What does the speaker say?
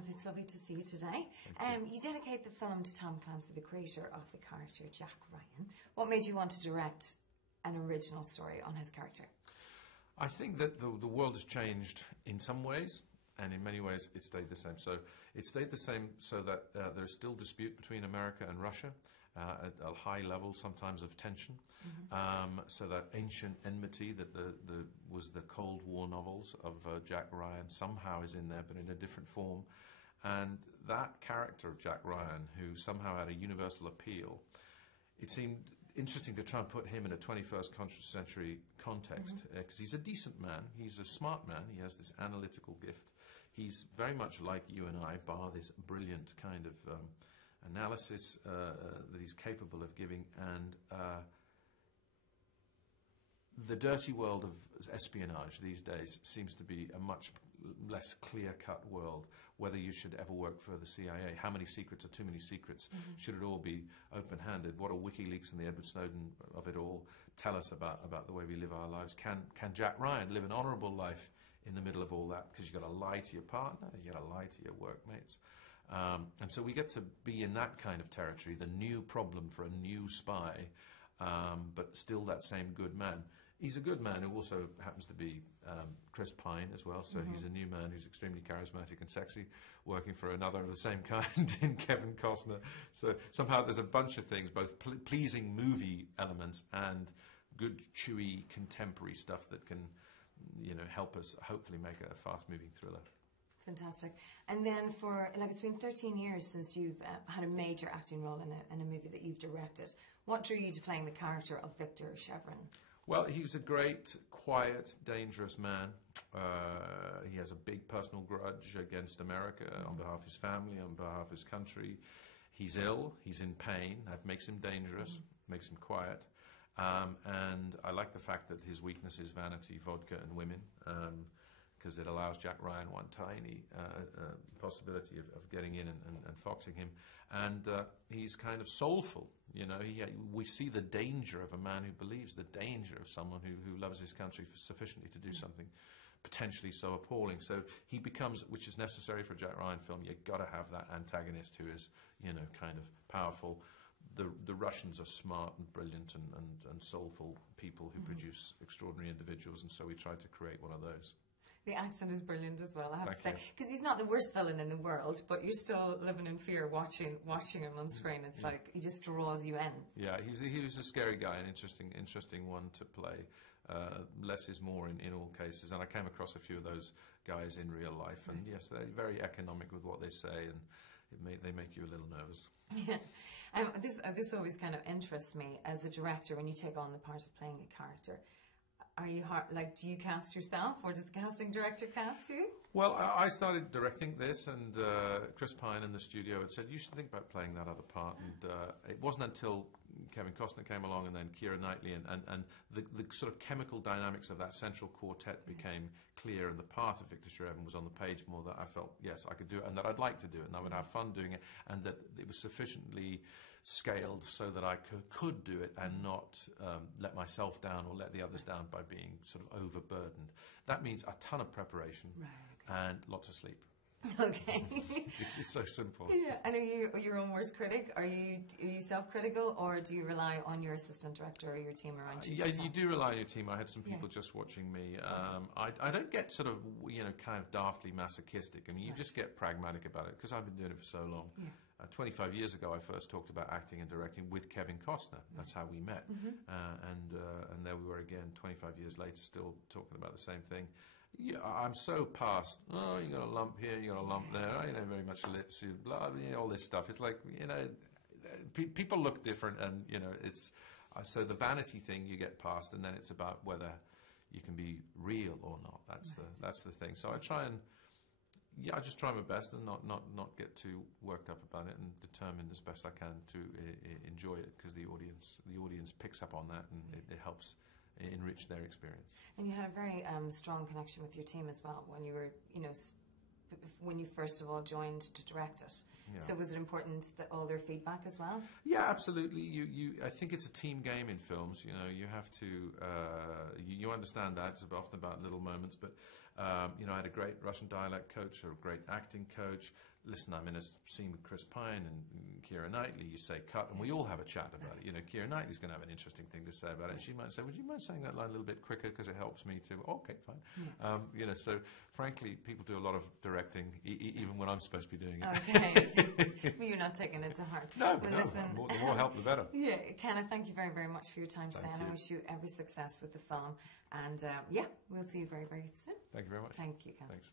Kenneth, it's lovely to see you today. You dedicate the film to Tom Clancy, the creator of the character Jack Ryan. What made you want to direct an original story on his character? I think that the world has changed in some ways, and in many ways it stayed the same. So it stayed the same so that there's still dispute between America and Russia at a high level, sometimes of tension. So that ancient enmity that was the Cold War novels of Jack Ryan somehow is in there, but in a different form. And that character of Jack Ryan, who somehow had a universal appeal, it seemed interesting to try and put him in a 21st century context, because he's a decent man, he's a smart man, he has this analytical gift. He's very much like you and I, bar this brilliant kind of analysis that he's capable of giving, and the dirty world of espionage these days seems to be a much less clear-cut world. Whether you should ever work for the CIA, how many secrets are too many secrets, should it all be open-handed? What are WikiLeaks and the Edward Snowden of it all tell us about the way we live our lives? Can Jack Ryan live an honourable life in the middle of all that? Because you've got to lie to your partner, you've got to lie to your workmates. And so we get to be in that kind of territory, the new problem for a new spy, but still that same good man. He's a good man who also happens to be Chris Pine as well, so he's a new man who's extremely charismatic and sexy, working for another of the same kind in Kevin Costner. So somehow there's a bunch of things, both pleasing movie elements and good, chewy, contemporary stuff that can, you know, help us hopefully make a fast-moving thriller. Fantastic. And then it's been 13 years since you've had a major acting role in a movie that you've directed. What drew you to playing the character of Victor Chevron? Well, he was a great, quiet, dangerous man. He has a big personal grudge against America on behalf of his family, on behalf of his country. He's ill, he's in pain. That makes him dangerous, makes him quiet. And I like the fact that his weakness is vanity, vodka, and women, because it allows Jack Ryan one tiny possibility of getting in and foxing him. And he's kind of soulful, you know. We see the danger of a man who believes, the danger of someone who loves his country sufficiently to do something potentially so appalling. So he becomes, which is necessary for a Jack Ryan film, you've got to have that antagonist who is, you know, kind of powerful. The Russians are smart and brilliant and soulful people who produce extraordinary individuals, and so we tried to create one of those. The accent is brilliant as well, I have to say. Because he's not the worst villain in the world, but you're still living in fear watching him on screen. It's like he just draws you in. Yeah, he was a scary guy, an interesting one to play. Less is more in all cases. And I came across a few of those guys in real life. And yes, they're very economic with what they say, and they make you a little nervous. Yeah. This always kind of interests me as a director when you take on the part of playing a character. Are you do you cast yourself, or does the casting director cast you? Well, I started directing this, and Chris Pine in the studio had said, you should think about playing that other part. And it wasn't until Kevin Costner came along, and then Keira Knightley, and the sort of chemical dynamics of that central quartet became clear, and the part of Victor Chevron was on the page more, that I felt, yes, I could do it, and that I'd like to do it, and I would have fun doing it, and that it was sufficiently scaled so that I could do it and not let myself down or let the others down by being sort of overburdened. That means a ton of preparation and lots of sleep. Okay. It's so simple. Yeah. And are you your own worst critic? Are you self-critical, or do you rely on your assistant director or your team around you? Yeah, you do rely on your team. I had some people just watching me. I don't get sort of, you know, kind of daftly masochistic. I mean, you just get pragmatic about it, because I've been doing it for so long. 25 years ago, I first talked about acting and directing with Kevin Costner. That's how we met. And there we were again 25 years later, still talking about the same thing. Yeah, I'm so past, oh, you got a lump here, you got a lump there, oh, you know, very much lips, blah, you know, all this stuff. It's like, you know, people look different, and, you know, it's, so the vanity thing you get past, and then it's about whether you can be real or not. That's the thing. So I try and, I just try my best and not get too worked up about it, and determine as best I can to enjoy it, because the audience picks up on that, and it helps enrich their experience. And you had a very strong connection with your team as well when you were, you know, when you first of all joined to direct it. Yeah. So was it important that all their feedback as well? Yeah, absolutely. I think it's a team game in films. You know, you have to you understand that. It's often about little moments, but You know, I had a great Russian dialect coach, or a great acting coach. Listen, I'm in a scene with Chris Pine and Keira Knightley. You say cut, and we all have a chat about it. You know, Keira Knightley's going to have an interesting thing to say about it. And she might say, would you mind saying that line a little bit quicker because it helps me to... Okay, fine. Yeah. You know, so frankly, people do a lot of directing, even when I'm supposed to be doing it. Okay. But you're not taking it to heart. No, well, no. Listen, The more help, the better. Yeah, Kenneth, thank you very, very much for your time today. And I wish you every success with the film. And yeah, we'll see you very, very soon. Thank you very much. Thank you, Kenneth. Thanks.